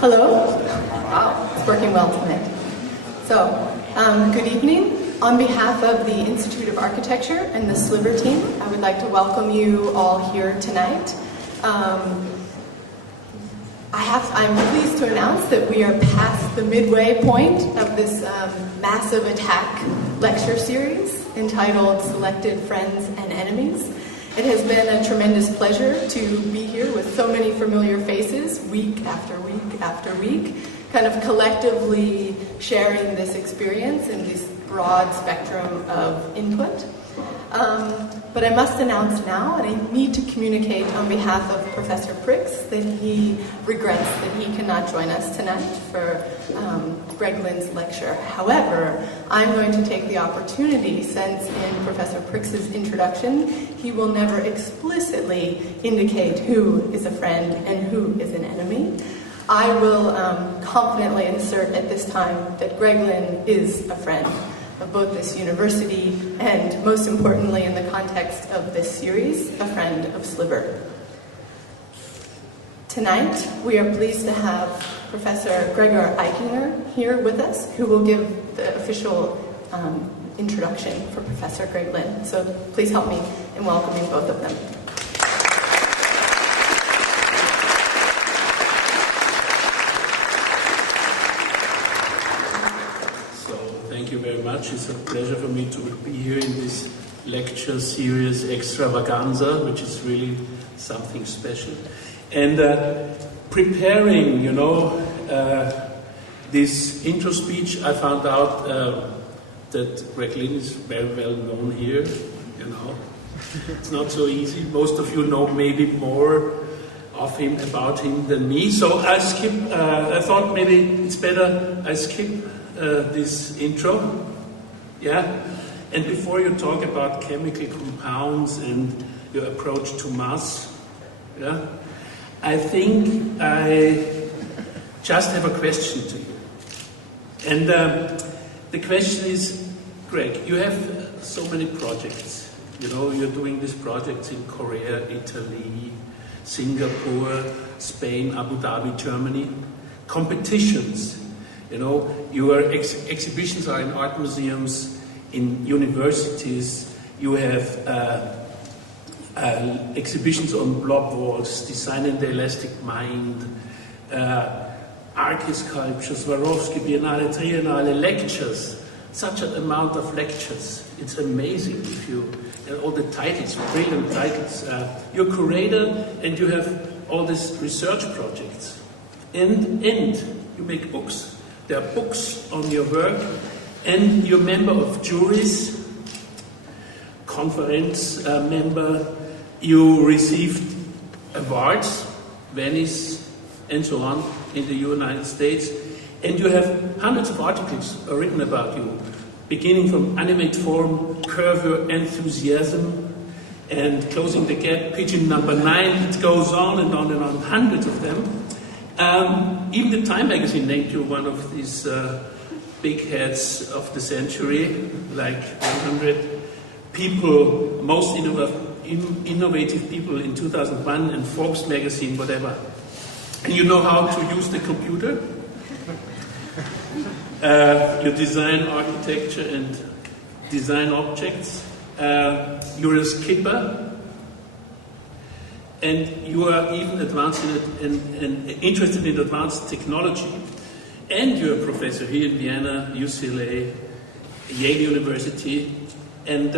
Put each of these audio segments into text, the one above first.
Hello? Wow, it's working well tonight. So, good evening. On behalf of the Institute of Architecture and the Sliver team, I would like to welcome you all here tonight. I'm pleased to announce that we are past the midway point of this massive attack lecture series entitled Selected Friends and Enemies. It has been a tremendous pleasure to be here with so many familiar faces week after week after week, kind of collectively sharing this experience in this broad spectrum of input. But I must announce now, and I need to communicate on behalf of Professor Prix that he regrets that he cannot join us tonight for Greg Lynn's lecture. However, I'm going to take the opportunity, since in Professor Prix's introduction, he will never explicitly indicate who is a friend and who is an enemy. I will confidently assert at this time that Greg Lynn is a friend of both this university and, most importantly, in the context of this series, a friend of Sliver. Tonight, we are pleased to have Professor Gregor Eichinger here with us, who will give the official introduction for Professor Greg Lynn. So please help me in welcoming both of them. Thank you very much. It's a pleasure for me to be here in this lecture series extravaganza, which is really something special. And preparing, this intro speech, I found out that Greg Lynn is very well known here. It's not so easy. Most of you know maybe more of him, about him than me. So I thought maybe it's better I skip this intro, and before you talk about chemical compounds and your approach to mass, I think I just have a question to you. And the question is, Greg, you have so many projects. You're doing these projects in Korea, Italy, Singapore, Spain, Abu Dhabi, Germany, competitions. Your exhibitions are in art museums, in universities. You have exhibitions on blob walls, Design and the Elastic Mind, archi-sculptures, Swarovski, Biennale, Triennale, lectures. Such an amount of lectures. It's amazing all the titles, brilliant titles. You're a curator and you have all these research projects. And you make books. There are books on your work, and you're a member of juries, conference member. You received awards, Venice, and so on, in the United States, and you have hundreds of articles written about you, beginning from Animate Form, Curve Your Enthusiasm, and Closing the Gap, Pigeon Number 9. It goes on and on and on, hundreds of them. Even the Time magazine named you one of these big heads of the century, like 100 people, most innovative people in 2001, and Forbes magazine, whatever. And you know how to use the computer. You design architecture and design objects. You're a skipper. And you are even advanced and interested in advanced technology. And you're a professor here in Vienna, UCLA, Yale University. And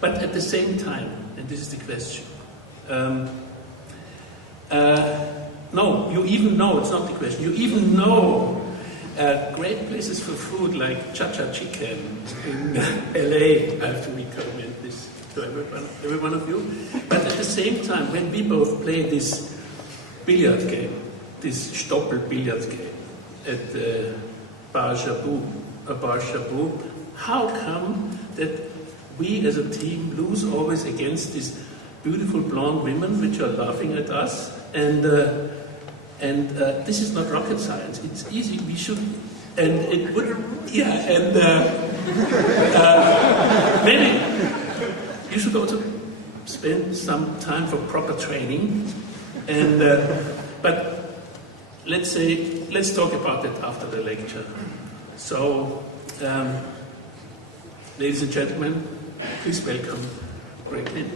but at the same time, and this is the question, no, you even know, it's not the question, you even know great places for food like Cha-Cha Chicken in LA. I have to recommend this to every one of you. But at the same time, when we both play this billiard game, this Stoppel billiard game at the Bar Shabu, how come that we as a team lose always against these beautiful blonde women which are laughing at us? And this is not rocket science. It's easy. We should, and it would, maybe you should also spend some time for proper training. And but let's talk about that after the lecture. So, ladies and gentlemen, please welcome Greg Lynn.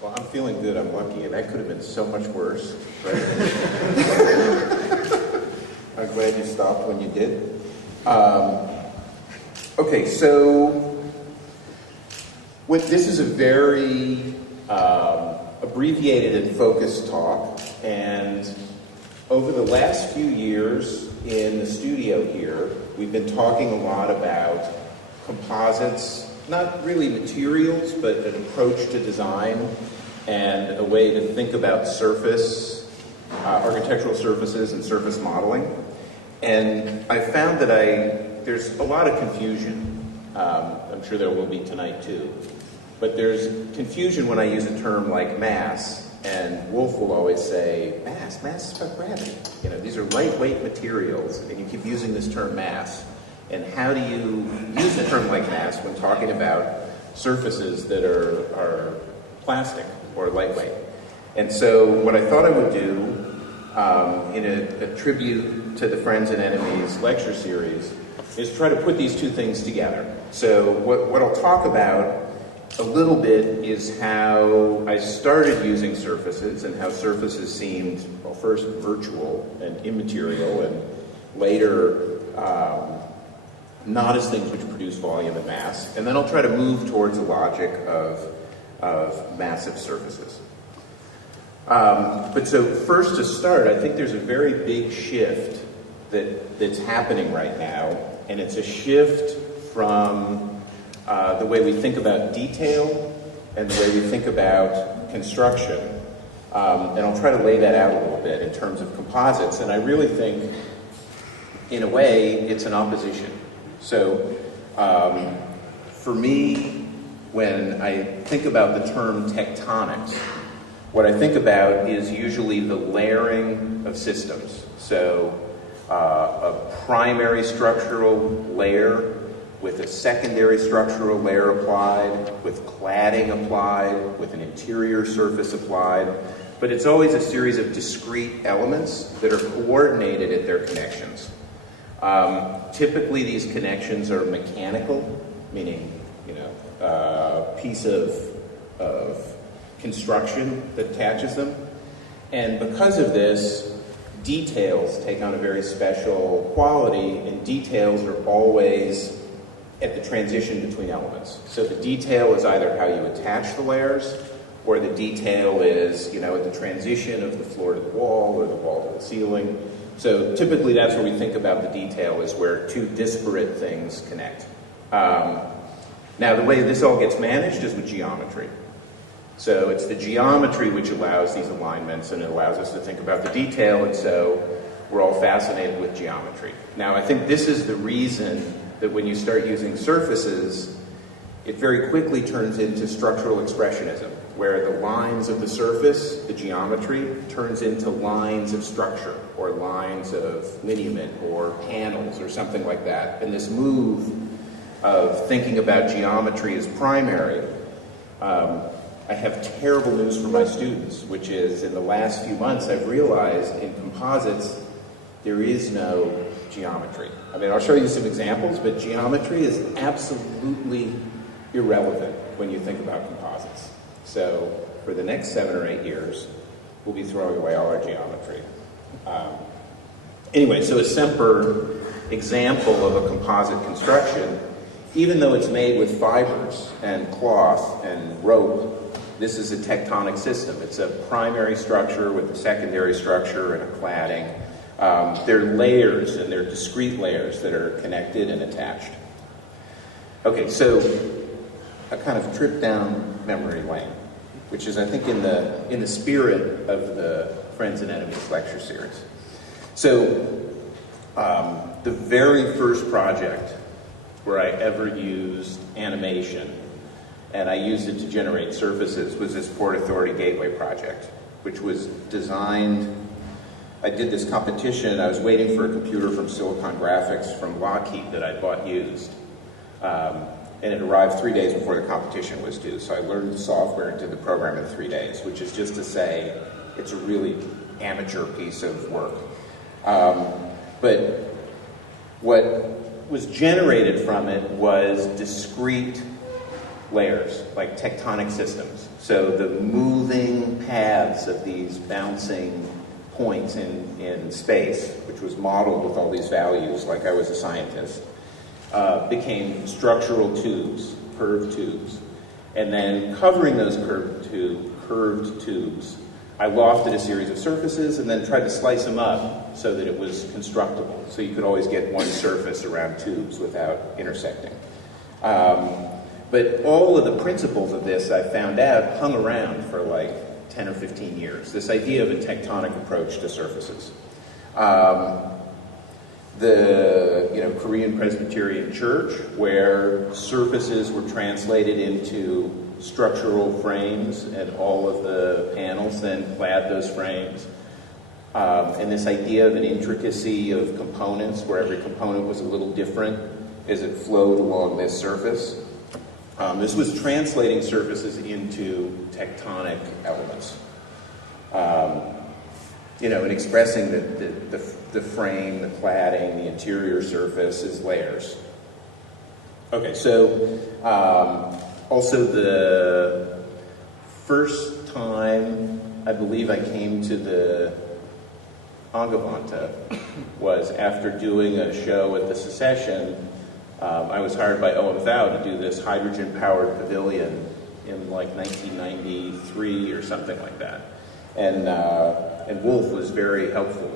Well, I'm feeling good. I'm lucky, and that could have been so much worse, right? I'm glad you stopped when you did. Okay, so this is a very abbreviated and focused talk, and over the last few years in the studio here, we've been talking a lot about composites, not really materials, but an approach to design and a way to think about surface, architectural surfaces and surface modeling. And I found that there's a lot of confusion. I'm sure there will be tonight too. But there's confusion when I use a term like mass, and Wolf will always say, mass is about gravity. You know, these are lightweight materials, and you keep using this term mass. And how do you use a term like mass when talking about surfaces that are plastic or lightweight? And so what I thought I would do in a tribute to the Friends and Enemies lecture series is try to put these two things together. So what I'll talk about a little bit is how I started using surfaces and how surfaces seemed, well, first virtual and immaterial, and later not as things which produce volume and mass. And then I'll try to move towards the logic of massive surfaces. But so first to start, I think there's a very big shift that's happening right now, and it's a shift from the way we think about detail and the way we think about construction. And I'll try to lay that out a little bit in terms of composites. And I really think, in a way, it's an opposition. So for me, when I think about the term tectonics, what I think about is usually the layering of systems. So a primary structural layer with a secondary structural layer applied, with cladding applied, with an interior surface applied. But it's always a series of discrete elements that are coordinated at their connections. Typically, these connections are mechanical, meaning, a piece of construction that attaches them. And because of this, details take on a very special quality, and details are always at the transition between elements. So the detail is either how you attach the layers, or the detail is, at the transition of the floor to the wall or the wall to the ceiling. So typically that's where we think about the detail, is where two disparate things connect. Now the way this all gets managed is with geometry. So it's the geometry which allows these alignments, and it allows us to think about the detail, and so we're all fascinated with geometry. Now I think this is the reason that when you start using surfaces, it very quickly turns into structural expressionism, where the lines of the surface, the geometry, turns into lines of structure, or lines of lineament, or panels, or something like that. And this move of thinking about geometry as primary, I have terrible news for my students, which is in the last few months I've realized in composites there is no geometry. I mean, I'll show you some examples, but geometry is absolutely irrelevant when you think about composites. So for the next 7 or 8 years, we'll be throwing away all our geometry. Anyway, so a Semper example of a composite construction, even though it's made with fibers and cloth and rope, this is a tectonic system. It's a primary structure with a secondary structure and a cladding. They're layers, and they're discrete layers that are connected and attached. Okay, so a kind of trip down memory lane, which is, I think, in the spirit of the Friends and Enemies lecture series. So the very first project where I ever used animation, and I used it to generate surfaces, was this Port Authority Gateway project, which was designed. I did this competition. I was waiting for a computer from Silicon Graphics from Lockheed that I bought used. and it arrived 3 days before the competition was due. So I learned the software and did the program in 3 days, which is just to say it's a really amateur piece of work. But what was generated from it was discrete layers, like tectonic systems. So the moving paths of these bouncing points in space, which was modeled with all these values, like I was a scientist, became structural tubes, curved tubes. And then covering those curved tubes, I lofted a series of surfaces and then tried to slice them up so that it was constructible. So you could always get one surface around tubes without intersecting. But all of the principles of this, I found out, hung around for like 10 or 15 years. This idea of a tectonic approach to surfaces. The Korean Presbyterian Church, where surfaces were translated into structural frames, and all of the panels then clad those frames. And this idea of an intricacy of components, where every component was a little different as it flowed along this surface. This was translating surfaces into tectonic elements. And expressing the frame, the cladding, the interior surface as layers. Okay, so also the first time I believe I came to the Angewandte was after doing a show at the Secession. I was hired by OMV to do this hydrogen-powered pavilion in like 1993 or something like that. And Wolf was very helpful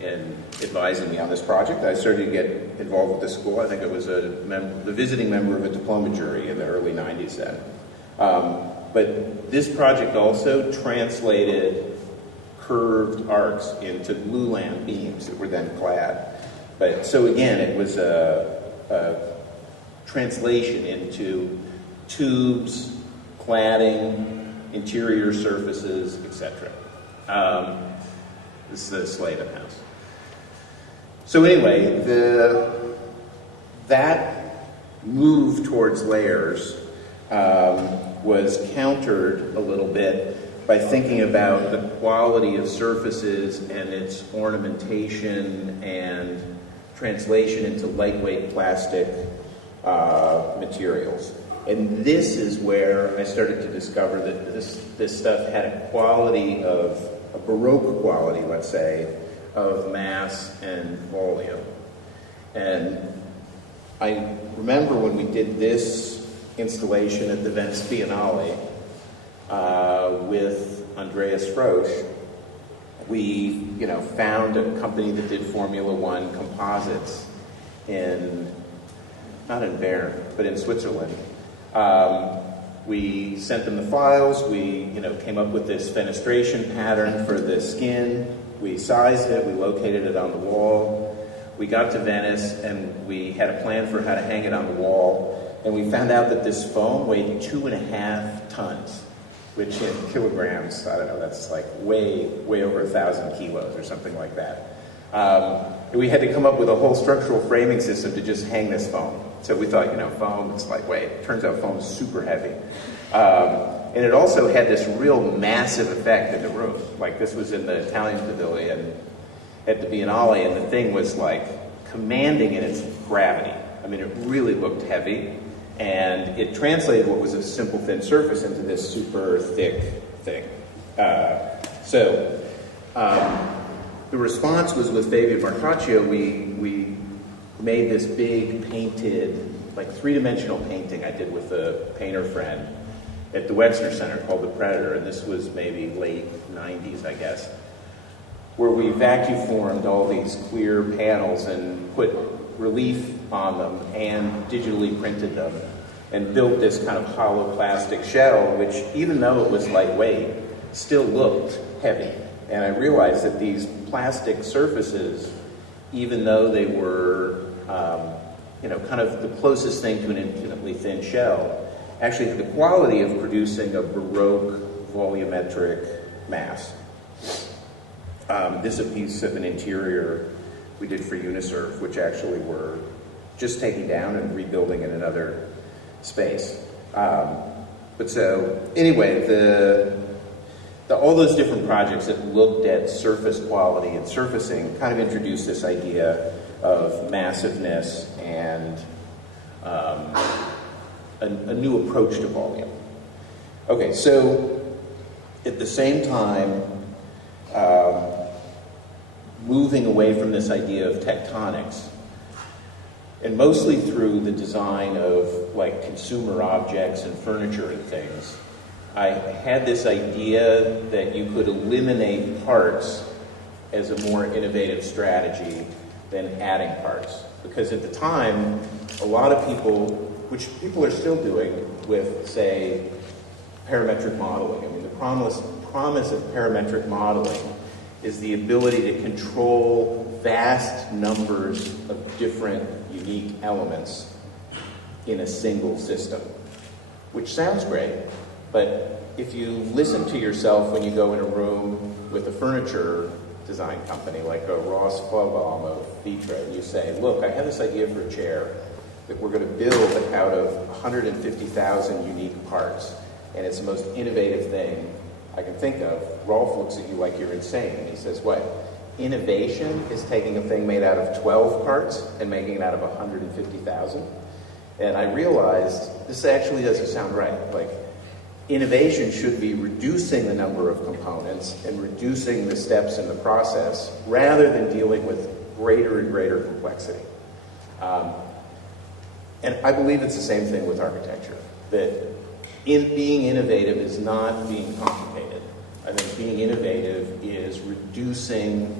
in advising me on this project. I started to get involved with the school. I think I was the visiting member of a diploma jury in the early 90s then. But this project also translated curved arcs into glulam beams that were then clad. But so again, it was a translation into tubes, cladding, interior surfaces, etc. This is the Sliver house. So anyway, that move towards layers was countered a little bit by thinking about the quality of surfaces and its ornamentation and translation into lightweight plastic materials. And this is where I started to discover that this stuff had a quality of, a Baroque quality, let's say, of mass and volume. And I remember when we did this installation at the Venice Biennale with Andreas Frosch, we found a company that did Formula One composites not in Bern, but in Switzerland. We sent them the files. We, came up with this fenestration pattern for the skin. We sized it. We located it on the wall. We got to Venice, and we had a plan for how to hang it on the wall. And we found out that this foam weighed 2.5 tons, which in kilograms, I don't know, that's like way over 1,000 kilos or something like that. We had to come up with a whole structural framing system to just hang this foam. So we thought, foam, it's lightweight. Turns out foam is super heavy. And it also had this real massive effect in the room. Like this was in the Italian pavilion at the Biennale, and the thing was like commanding in its gravity. I mean, it really looked heavy, and it translated what was a simple thin surface into this super thick thing. The response was with Fabio Marcaccio, we made this big painted, like three-dimensional painting I did with a painter friend at the Wexner Center called The Predator, and this was maybe late 90s, I guess, where we vacuum formed all these clear panels and put relief on them and digitally printed them and built this kind of hollow plastic shell, which even though it was lightweight, still looked heavy. And I realized that these plastic surfaces, even though they were, kind of the closest thing to an infinitely thin shell, actually had the quality of producing a Baroque volumetric mass. This is a piece of an interior we did for UNISERV, which actually we're just taking down and rebuilding in another space. But so anyway, all those different projects that looked at surface quality and surfacing kind of introduced this idea of massiveness and a new approach to volume. Okay, so at the same time, moving away from this idea of tectonics, and mostly through the design of like consumer objects and furniture and things, I had this idea that you could eliminate parts as a more innovative strategy than adding parts. Because at the time, a lot of people, which people are still doing with, say, parametric modeling. I mean, the promise of parametric modeling is the ability to control vast numbers of different unique elements in a single system, which sounds great, but if you listen to yourself when you go in a room with a furniture design company like a Ross Flaubbaum of Vitra, and you say, look, I have this idea for a chair that we're going to build out of 150,000 unique parts, and it's the most innovative thing I can think of. Rolf looks at you like you're insane, and he says, what? Innovation is taking a thing made out of 12 parts and making it out of 150,000? And I realized this actually doesn't sound right. Like, innovation should be reducing the number of components and reducing the steps in the process rather than dealing with greater and greater complexity. And I believe it's the same thing with architecture, that being innovative is not being complicated. I think being innovative is reducing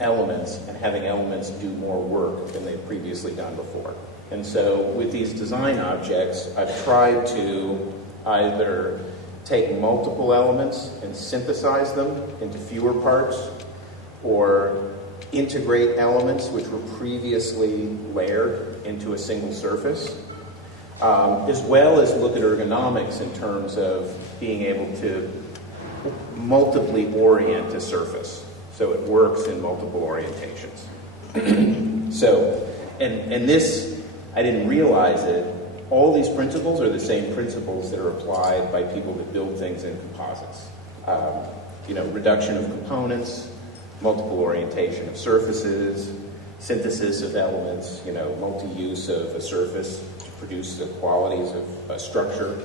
elements and having elements do more work than they've previously done before. And so with these design objects, I've tried to either take multiple elements and synthesize them into fewer parts, or integrate elements which were previously layered into a single surface, as well as look at ergonomics in terms of being able to multiply orient a surface so it works in multiple orientations. So, and this, I didn't realize it, all these principles are the same principles that are applied by people that build things in composites. Reduction of components, multiple orientation of surfaces, synthesis of elements, multi-use of a surface to produce the qualities of a structure.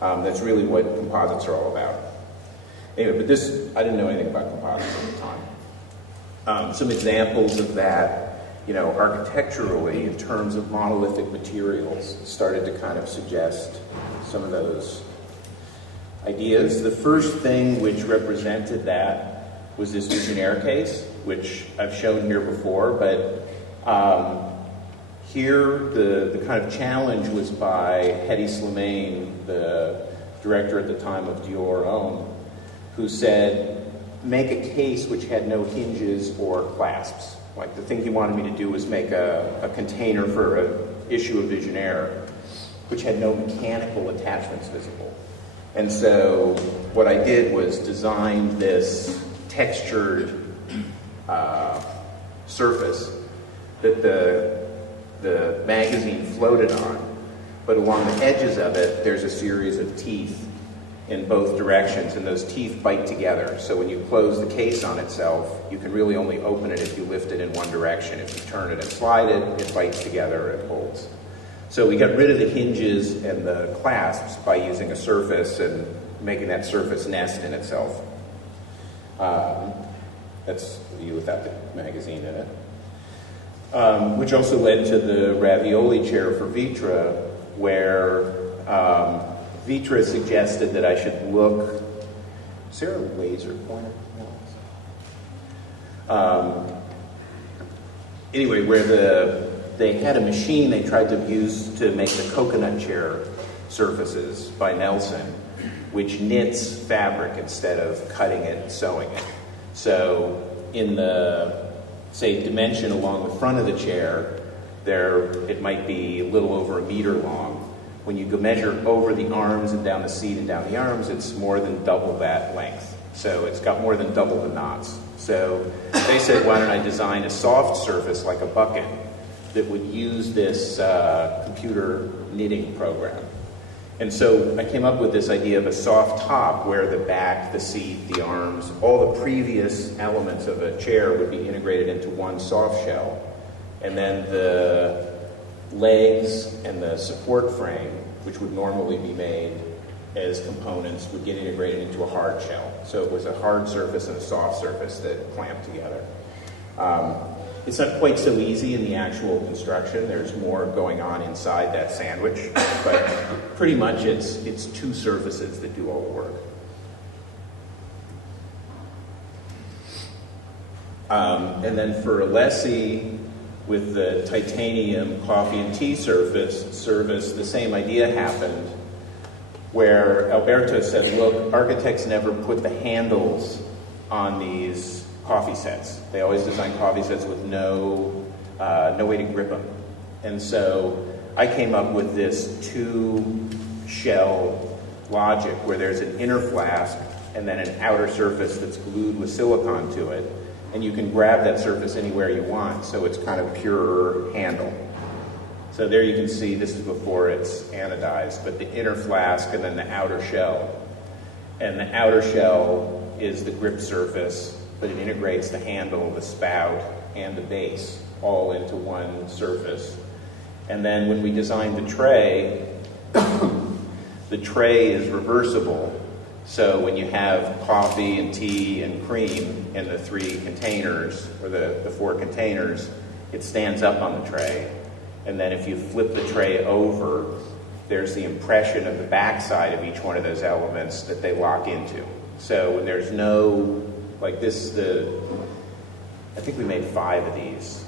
That's really what composites are all about. Anyway, but this, I didn't know anything about composites at the time. Some examples of that, architecturally, in terms of monolithic materials, started to kind of suggest some of those ideas. The first thing which represented that was this Visionaire case, which I've shown here before, but here the kind of challenge was by Hedi Slimane, the director at the time of Dior Homme, who said, make a case which had no hinges or clasps. Like, the thing he wanted me to do was make a container for an issue of Visionaire, which had no mechanical attachments visible. And so what I did was design this textured surface that the magazine floated on, but along the edges of it, there's a series of teeth in both directions, and those teeth bite together. So when you close the case on itself, you can really only open it if you lift it in one direction. If you turn it and slide it, it bites together and holds. So we got rid of the hinges and the clasps by using a surface and making that surface nest in itself. That's the view without the magazine in it. Which also led to the ravioli chair for Vitra, where Vitra suggested that I should look. Is there a laser pointer? Anyway, where they had a machine they tried to use to make the coconut chair surfaces by Nelson, which knits fabric instead of cutting it and sewing it. So in the, say, dimension along the front of the chair, it might be a little over 1 meter long. When you go measure over the arms and down the seat and down the arms, it's more than double that length. So it's got more than double the knots. So they said, why don't I design a soft surface like a bucket that would use this computer knitting program. And so I came up with this idea of a soft top where the back, the seat, the arms, all the previous elements of a chair would be integrated into one soft shell. And then the legs and the support frame, which would normally be made as components, would get integrated into a hard shell. So it was a hard surface and a soft surface that clamped together. It's not quite so easy in the actual construction. There's more going on inside that sandwich, but pretty much it's two surfaces that do all the work. And then for a lessee with the titanium coffee and tea service, the same idea happened, where Alberto said, look, architects never put the handles on these coffee sets. They always design coffee sets with no way to grip them. And so I came up with this two-shell logic where there's an inner flask and then an outer surface that's glued with silicone to it. And you can grab that surface anywhere you want, so it's kind of pure handle. So there you can see, this is before it's anodized, but the inner flask and then the outer shell. And the outer shell is the grip surface, but it integrates the handle, the spout, and the base all into one surface. And then when we designed the tray, the tray is reversible. So when you have coffee and tea and cream in the three containers, or the four containers, it stands up on the tray. And then if you flip the tray over, there's the impression of the backside of each one of those elements that they lock into. So when there's no, like this, I think we made 5 of these.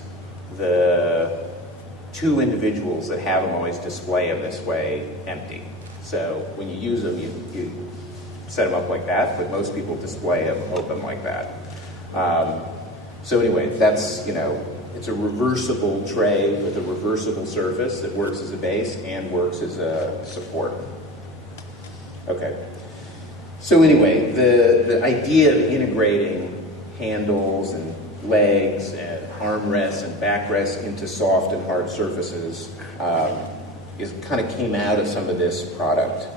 The 2 individuals that have them always display them this way, empty. So when you use them, you set them up like that, but most people display them open like that. So anyway, that's, it's a reversible tray with a reversible surface that works as a base and works as a support. Okay. So anyway, the idea of integrating handles and legs and armrests and backrests into soft and hard surfaces kind of came out of some of this product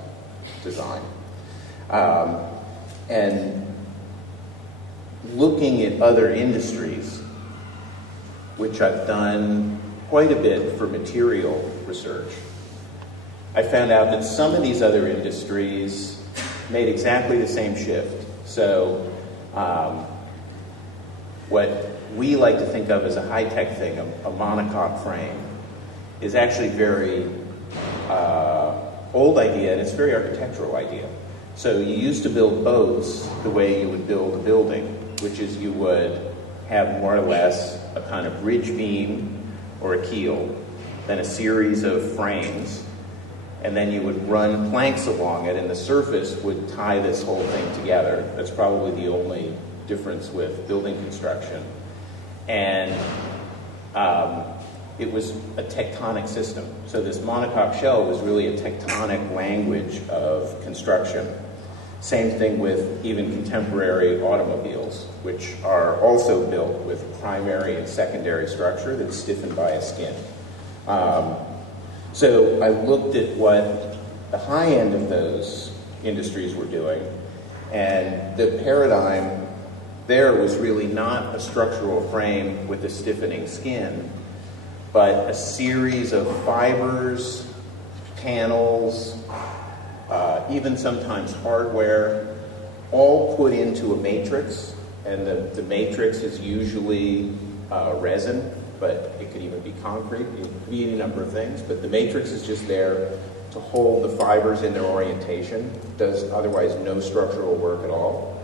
design. And looking at other industries, which I've done quite a bit for material research, I found out that some of these other industries made exactly the same shift. So what we like to think of as a high-tech thing, a monocoque frame, is actually very old idea, and it's a very architectural idea. So you used to build boats the way you would build a building, which is you would have more or less a kind of ridge beam or a keel, then a series of frames, and then you would run planks along it, and the surface would tie this whole thing together. That's probably the only difference with building construction. And it was a tectonic system. So this monocoque shell was really a tectonic language of construction. Same thing with even contemporary automobiles, which are also built with primary and secondary structure that's stiffened by a skin. So I looked at what the high end of those industries were doing, and the paradigm there was really not a structural frame with a stiffening skin, but a series of fibers, panels, even sometimes hardware, all put into a matrix, and the matrix is usually resin, but it could even be concrete, it could be any number of things, but the matrix is just there to hold the fibers in their orientation, does otherwise no structural work at all.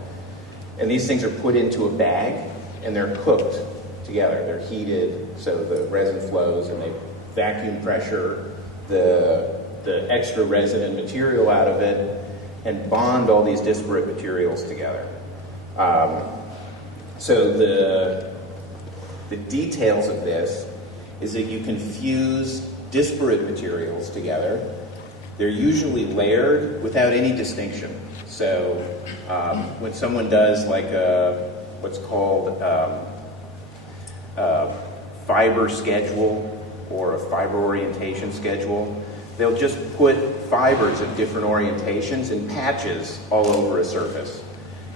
And these things are put into a bag, and they're cooked together. They're heated, so the resin flows, and they vacuum pressure the extra resin and material out of it, and bond all these disparate materials together. So the details of this is that you can fuse disparate materials together. They're usually layered without any distinction. So when someone does like what's called fiber schedule or a fiber orientation schedule. They'll just put fibers of different orientations and patches all over a surface.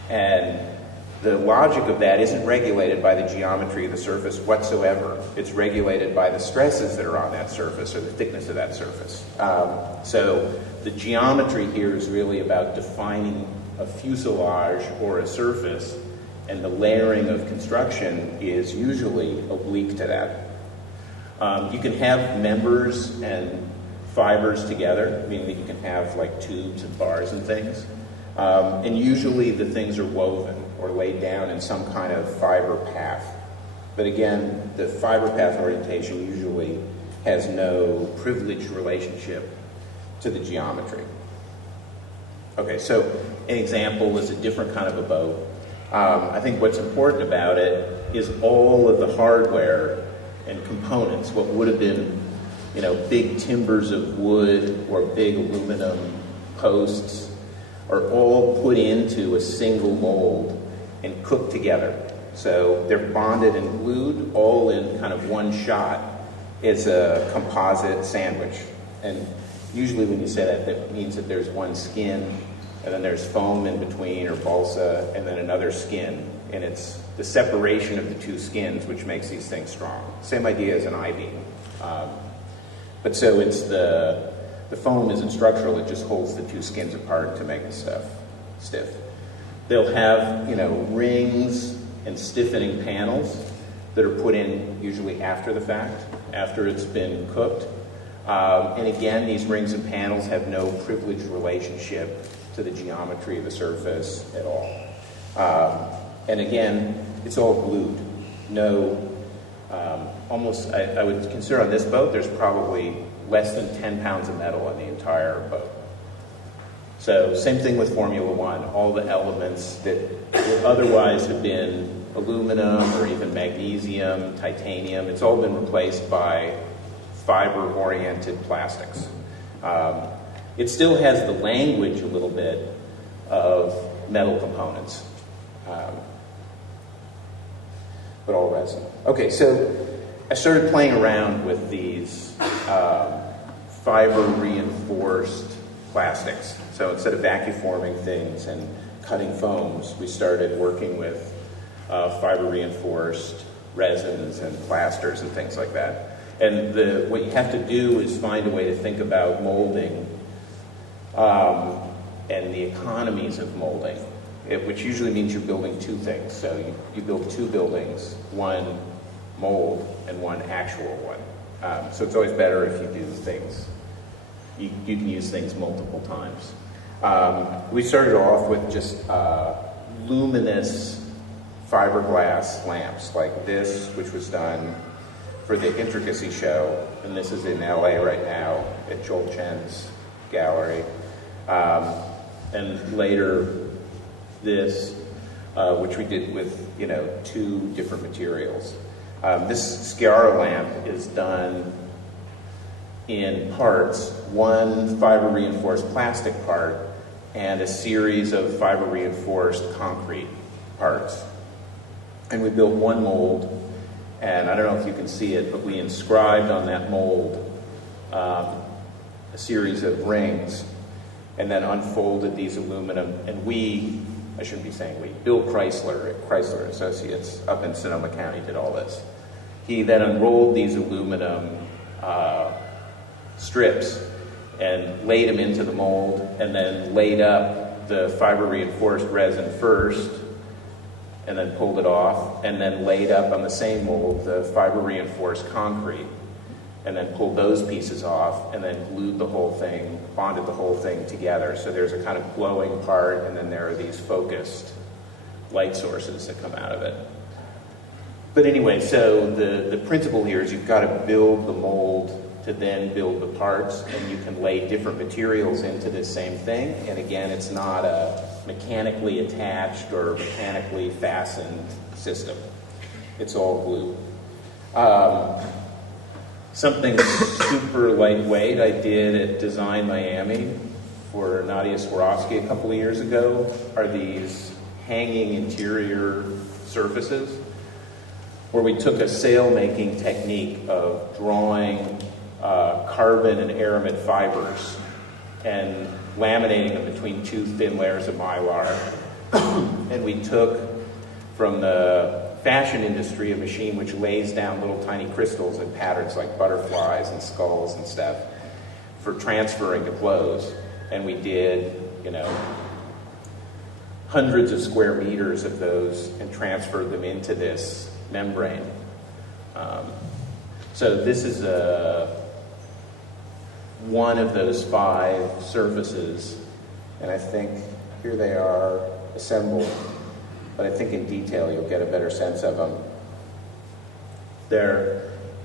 And the logic of that isn't regulated by the geometry of the surface whatsoever. It's regulated by the stresses that are on that surface or the thickness of that surface. So the geometry here is really about defining a fuselage or a surface, and the layering of construction is usually oblique to that. You can have members and fibers together, meaning that you can have like tubes and bars and things. And usually the things are woven or laid down in some kind of fiber path. But again, the fiber path orientation usually has no privileged relationship to the geometry. Okay, so an example is a different kind of a boat. I think what's important about it is all of the hardware and components, what would have been, big timbers of wood or big aluminum posts, are all put into a single mold and cooked together. So they're bonded and glued all in kind of one shot as a composite sandwich. And usually when you say that, that means that there's one skin, and then there's foam in between, or balsa, and then another skin. And it's the separation of the two skins which makes these things strong. Same idea as an I-beam. But so it's the foam isn't structural, it just holds the two skins apart to make the stuff stiff. They'll have, rings and stiffening panels that are put in usually after the fact, after it's been cooked. And again, these rings and panels have no privileged relationship to the geometry of the surface at all. And again, it's all glued. No, I would consider on this boat, there's probably less than 10 pounds of metal in the entire boat. So same thing with Formula One. All the elements that would otherwise have been aluminum or even magnesium, titanium, it's all been replaced by fiber-oriented plastics. It still has the language a little bit of metal components, but all resin. Okay, so I started playing around with these fiber-reinforced plastics. So instead of vacuum-forming things and cutting foams, we started working with fiber-reinforced resins and plasters and things like that. And what you have to do is find a way to think about molding and the economies of molding, which usually means you're building two things. So you build two buildings, one mold and one actual one. So it's always better if you do things. You can use things multiple times. We started off with just luminous fiberglass lamps like this, which was done for the Intricacy show, and this is in LA right now at Joel Chen's gallery. And later this, which we did with two different materials. This Sciarra lamp is done in parts, one fiber-reinforced plastic part and a series of fiber-reinforced concrete parts. And we built one mold, and I don't know if you can see it, but we inscribed on that mold a series of rings and then unfolded these aluminum, and I shouldn't be saying we, Bill Chrysler at Chrysler Associates up in Sonoma County did all this. He then unrolled these aluminum strips and laid them into the mold, and then laid up the fiber-reinforced resin first, and then pulled it off, and then laid up on the same mold the fiber-reinforced concrete, and then pulled those pieces off, and then glued the whole thing, bonded the whole thing together. So there's a kind of glowing part, and then there are these focused light sources that come out of it. But anyway, so the principle here is you've got to build the mold to then build the parts, and you can lay different materials into this same thing. And again, it's not a mechanically attached or mechanically fastened system. It's all glue. Something super lightweight I did at Design Miami for Nadia Swarovski a couple of years ago are these hanging interior surfaces. where we took a sail-making technique of drawing carbon and aramid fibers and laminating them between two thin layers of mylar. And we took from the fashion industry a machine which lays down little tiny crystals in patterns like butterflies and skulls and stuff for transferring to clothes. And we did, hundreds of square meters of those and transferred them into this membrane. So this is one of those 5 surfaces, and I think here they are assembled, but I think in detail you'll get a better sense of them.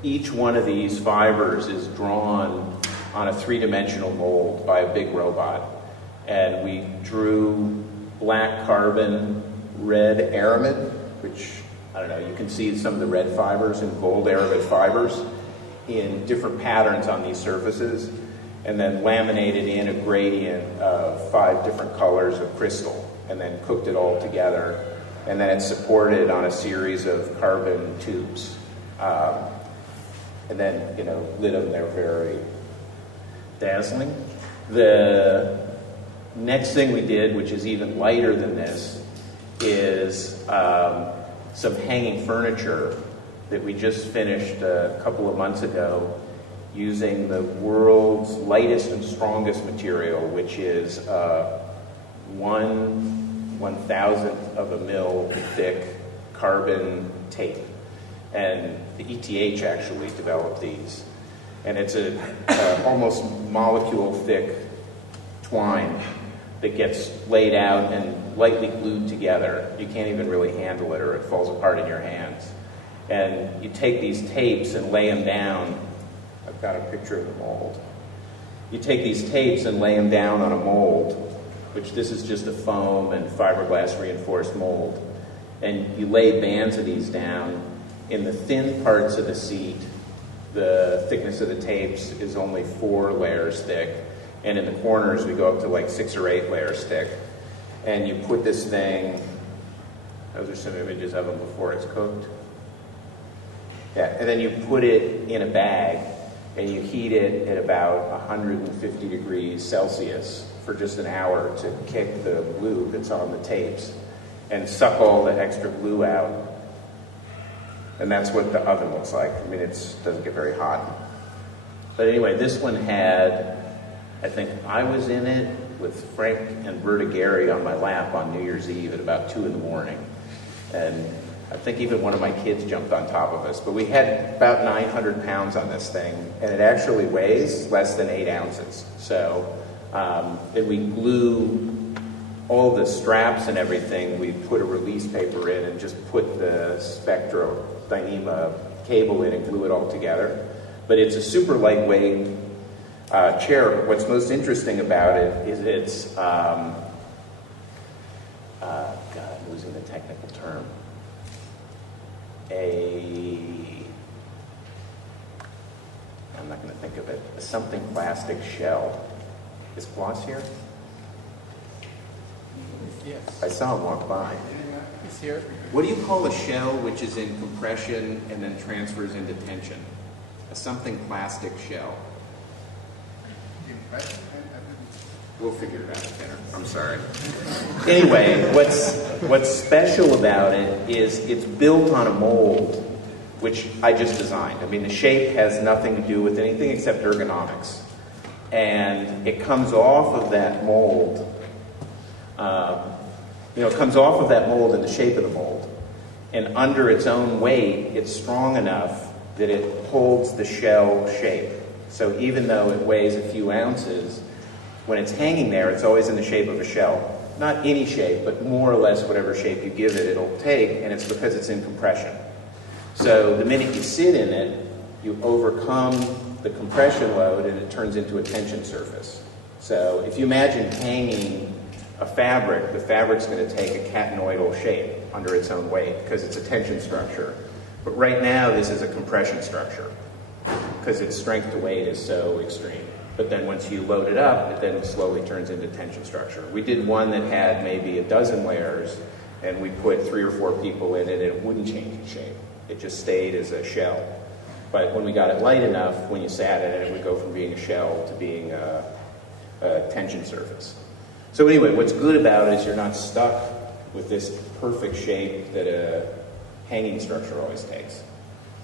Each one of these fibers is drawn on a 3-dimensional mold by a big robot, and we drew black carbon, red aramid, which, I don't know, you can see some of the red fibers and gold aramid fibers in different patterns on these surfaces, and then laminated in a gradient of 5 different colors of crystal, and then cooked it all together. And then it's supported on a series of carbon tubes. And then, lit them, they're very dazzling. The next thing we did, which is even lighter than this, is some hanging furniture that we just finished a couple of months ago using the world's lightest and strongest material, which is 1/1000th of a mil thick carbon tape. And the ETH actually developed these. And it's a almost molecule thick twine that gets laid out and lightly glued together. You can't even really handle it or it falls apart in your hands. And you take these tapes and lay them down. I've got a picture of the mold. You take these tapes and lay them down on a mold, which this is just a foam and fiberglass reinforced mold. And you lay bands of these down. In the thin parts of the seat, the thickness of the tapes is only 4 layers thick. And in the corners, we go up to like 6 or 8 layers thick. And you put this thing, those are some images of them before it's cooked. Yeah, and then you put it in a bag and you heat it at about 150 degrees Celsius for just an hour to kick the glue that's on the tapes and suck all the extra glue out. And that's what the oven looks like. I mean, it doesn't get very hot. But anyway, this one had, I think I was in it with Frank and Berta Gary on my lap on New Year's Eve at about 2 in the morning. And I think even one of my kids jumped on top of us. But we had about 900 pounds on this thing, and it actually weighs less than 8 ounces. So, and we glue all the straps and everything. We put a release paper in and just put the Spectro-Dyneema cable in and glue it all together. But it's a super lightweight chair. What's most interesting about it is it's, God, I'm losing the technical term. I'm not going to think of it, a something plastic shell. Is Floss here? Yes. I saw him walk by. He's here. What do you call a shell which is in compression and then transfers into tension? A something plastic shell. We'll figure it out later. I'm sorry. Anyway, what's special about it is it's built on a mold, which I just designed. I mean, the shape has nothing to do with anything except ergonomics. And it comes off of that mold. It comes off of that mold in the shape of the mold. And under its own weight, it's strong enough that it holds the shell shape. So even though it weighs a few ounces, when it's hanging there, it's always in the shape of a shell. Not any shape, but more or less whatever shape you give it, it'll take, and it's because it's in compression. So the minute you sit in it, you overcome the compression load and it turns into a tension surface. So if you imagine hanging a fabric, the fabric's going to take a catenoidal shape under its own weight because it's a tension structure. But right now, this is a compression structure because its strength to weight is so extreme. But then once you load it up, it then slowly turns into tension structure. We did one that had maybe a dozen layers, and we put 3 or 4 people in it, and it wouldn't change its shape. It just stayed as a shell. But when we got it light enough, when you sat in it, it would go from being a shell to being a tension surface. So anyway, what's good about it is you're not stuck with this perfect shape that a hanging structure always takes.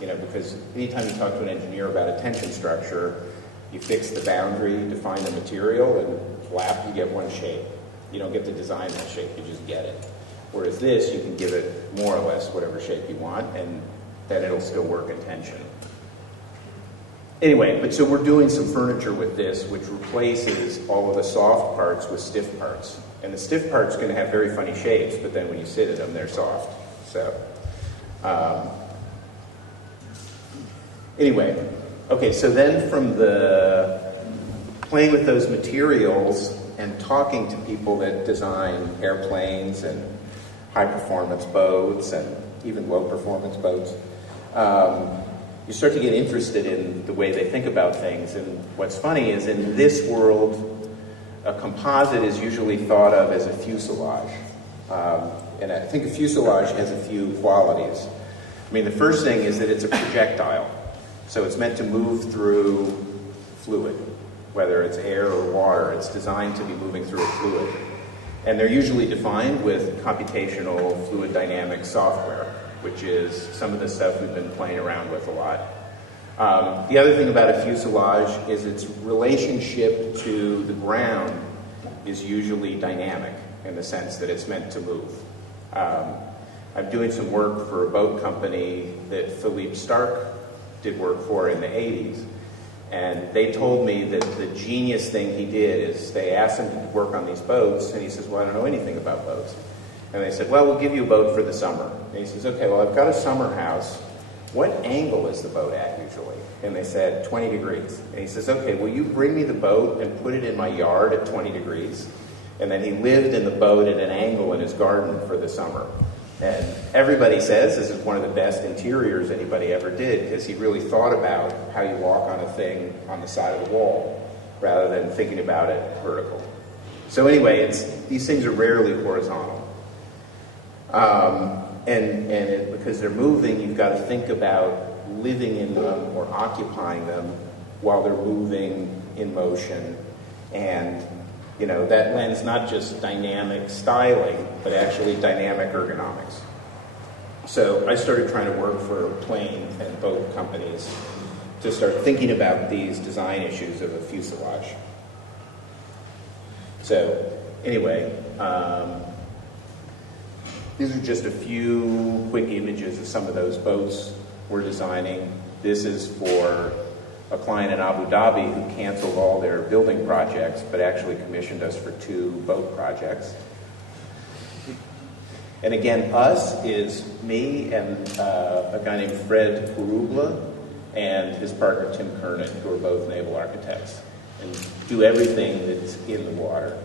You know, because anytime you talk to an engineer about a tension structure, you fix the boundary, define the material, and flap, you get one shape. You don't get to design that shape, you just get it. Whereas this, you can give it more or less whatever shape you want, and then it'll still work in tension. Anyway, but so we're doing some furniture with this, which replaces all of the soft parts with stiff parts. And the stiff parts are going to have very funny shapes, but then when you sit in them, they're soft. So, anyway, okay, so then from the playing with those materials and talking to people that design airplanes and high-performance boats and even low-performance boats, you start to get interested in the way they think about things. And what's funny is in this world, a composite is usually thought of as a fuselage. And I think a fuselage has a few qualities. I mean, the first thing is that it's a projectile. So it's meant to move through fluid, whether it's air or water. It's designed to be moving through a fluid. And they're usually defined with computational fluid dynamics software, which is some of the stuff we've been playing around with a lot. The other thing about a fuselage is its relationship to the ground is usually dynamic in the sense that it's meant to move. I'm doing some work for a boat company that Philippe Starck did work for in the 80s. And they told me that the genius thing he did is they asked him to work on these boats, and he says, well, I don't know anything about boats. And they said, well, we'll give you a boat for the summer. And he says, okay, well, I've got a summer house. What angle is the boat at usually? And they said, 20 degrees. And he says, okay, will you bring me the boat and put it in my yard at 20 degrees? And then he lived in the boat at an angle in his garden for the summer. And everybody says this is one of the best interiors anybody ever did, because he really thought about how you walk on a thing on the side of the wall rather than thinking about it vertical. So anyway, these things are rarely horizontal. Because they're moving, you've got to think about living in them or occupying them while they're moving in motion. And, you know, that lends not just dynamic styling, but actually dynamic ergonomics. So I started trying to work for plane and boat companies to start thinking about these design issues of a fuselage. So anyway, these are just a few quick images of some of those boats we're designing. This is for a client in Abu Dhabi who canceled all their building projects, but actually commissioned us for 2 boat projects. And again, us is me and a guy named Fred Kurubla and his partner Tim Kernan, who are both naval architects, and do everything that's in the water.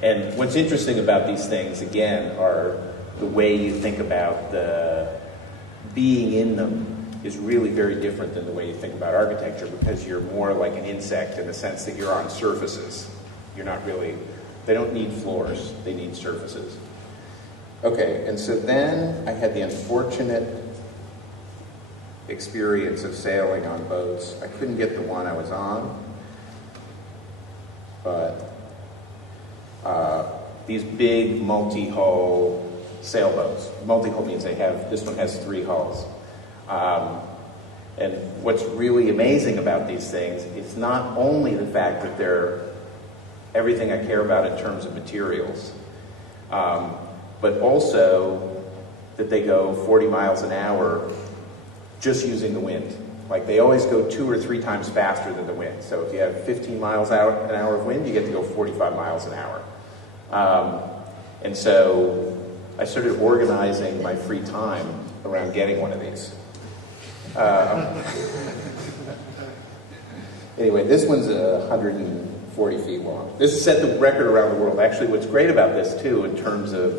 And what's interesting about these things, again, are the way you think about the being in them is really very different than the way you think about architecture, because you're more like an insect in the sense that you're on surfaces. You're not really, they don't need floors, they need surfaces. Okay, and so then I had the unfortunate experience of sailing on boats. I couldn't get the one I was on, but these big multi-hull sailboats. Multi-hull means this one has 3 hulls. And what's really amazing about these things, it's not only the fact that they're everything I care about in terms of materials, but also that they go 40 miles an hour just using the wind. Like, they always go 2 or 3 times faster than the wind. So if you have 15 miles an hour of wind, you get to go 45 miles an hour. And so I started organizing my free time around getting one of these. Anyway, this one's 140 feet long. This has set the record around the world. Actually, what's great about this, too, in terms of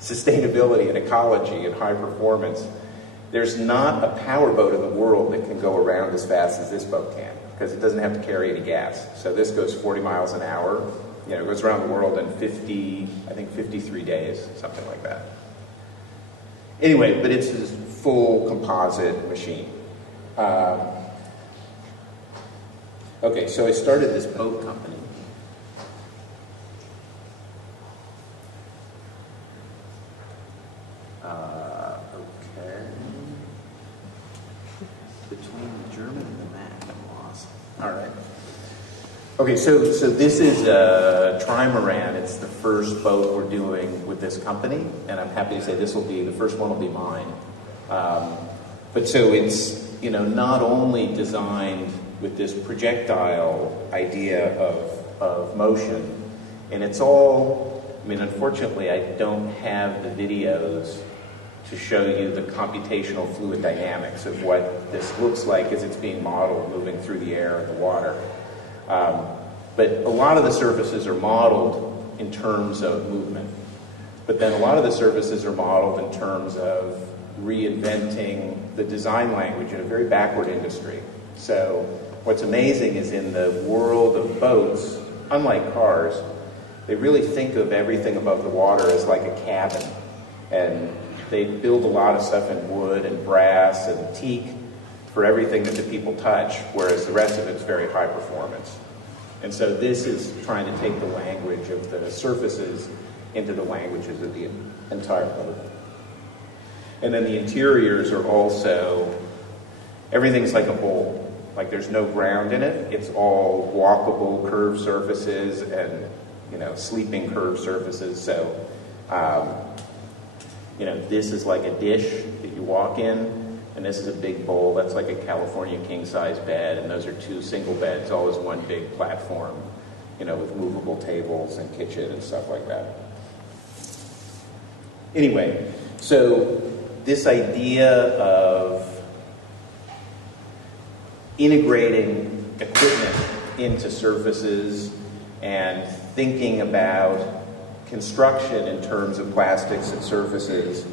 sustainability and ecology and high performance, there's not a power boat in the world that can go around as fast as this boat can, because it doesn't have to carry any gas. So this goes 40 miles an hour. You know, it goes around the world in 53 days, something like that. Anyway, but it's this full composite machine. Okay, so I started this boat company. Okay. Between the German and the Mac, I'm lost. All right. Okay, so this is a trimaran. It's the first boat we're doing with this company, and I'm happy to say this will be, the first one will be mine. But so it's, not only designed with this projectile idea of motion, and it's all, unfortunately I don't have the videos to show you the computational fluid dynamics of what this looks like as it's being modeled moving through the air and the water. But a lot of the surfaces are modeled in terms of movement. But then a lot of the surfaces are modeled in terms of reinventing the design language in a very backward industry. So what's amazing is in the world of boats, unlike cars, they really think of everything above the water as like a cabin. And they build a lot of stuff in wood and brass and teak for everything that the people touch, whereas the rest of it's very high performance. And so this is trying to take the language of the surfaces into the languages of the entire boat. And then the interiors are also, everything's like a bowl. Like there's no ground in it. It's all walkable curved surfaces and, sleeping curved surfaces. So, this is like a dish that you walk in, and this is a big bowl. That's like a California king-size bed, and those are two single beds, all as one big platform, with movable tables and kitchen and stuff like that. Anyway, so this idea of integrating equipment into surfaces and thinking about construction in terms of plastics and surfaces,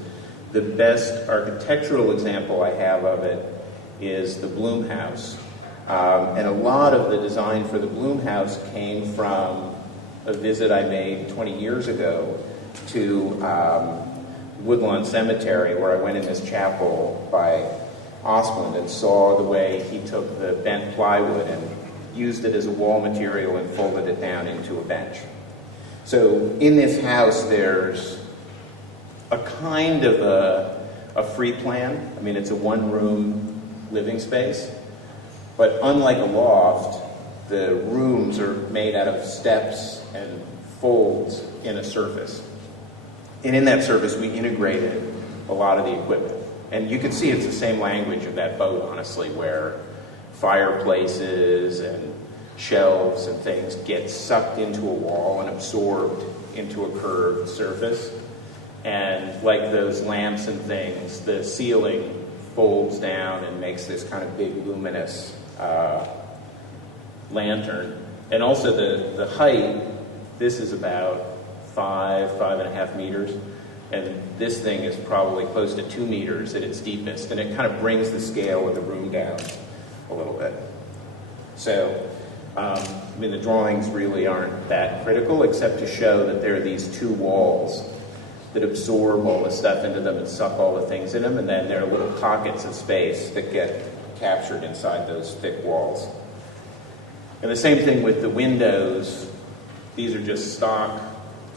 the best architectural example I have of it is the Bloom House. And a lot of the design for the Bloom House came from a visit I made 20 years ago to Woodlawn Cemetery, where I went in this chapel by Osmond and saw the way he took the bent plywood and used it as a wall material and folded it down into a bench. So in this house, there's a kind of a free plan. It's a one-room living space. But unlike a loft, the rooms are made out of steps and folds in a surface. And in that surface, we integrated a lot of the equipment. And you can see it's the same language of that boat, honestly, where fireplaces and shelves and things get sucked into a wall and absorbed into a curved surface. And like those lamps and things, the ceiling folds down and makes this kind of big luminous lantern. And also the height, this is about 5.5 meters. And this thing is probably close to 2 meters at its deepest. And it kind of brings the scale of the room down a little bit. So, the drawings really aren't that critical, except to show that there are these two walls that absorb all the stuff into them and suck all the things in them. And then there are little pockets of space that get captured inside those thick walls. And the same thing with the windows. These are just stock,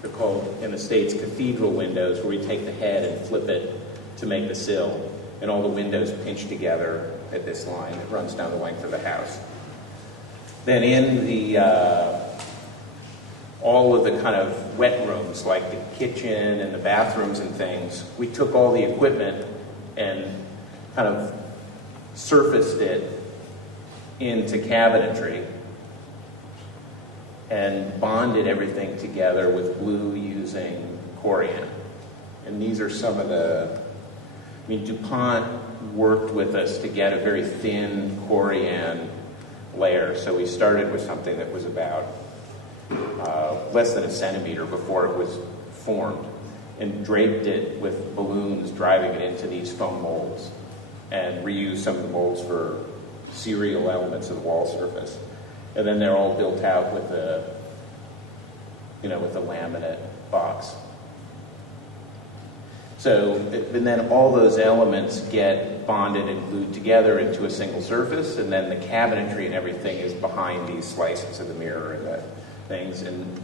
they're called in the States cathedral windows, where we take the head and flip it to make the sill. And all the windows pinch together at this line that runs down the length of the house. Then in the all of the kind of wet rooms, like the kitchen and the bathrooms and things, we took all the equipment and kind of surfaced it into cabinetry and bonded everything together with glue using corian. And these are some of the, DuPont worked with us to get a very thin corian layer. So we started with something that was about less than a centimeter before it was formed, and draped it with balloons, driving it into these foam molds, and reused some of the molds for serial elements of the wall surface. And then they're all built out with the laminate box. And then all those elements get bonded and glued together into a single surface, and then the cabinetry and everything is behind these slices of the mirror and the things. And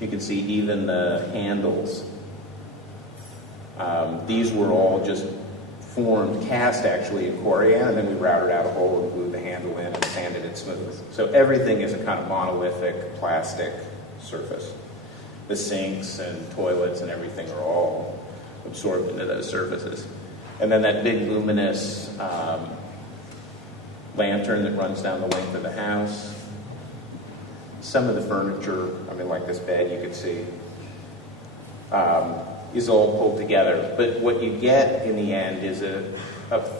you can see even the handles. These were all just cast actually in Corian, and then we routed out a hole and glued the handle in and sanded it smooth. So everything is a kind of monolithic plastic surface. The sinks and toilets and everything are all absorbed into those surfaces. And then that big luminous lantern that runs down the length of the house. Some of the furniture, I mean, like this bed you could see, is all pulled together. But what you get in the end is a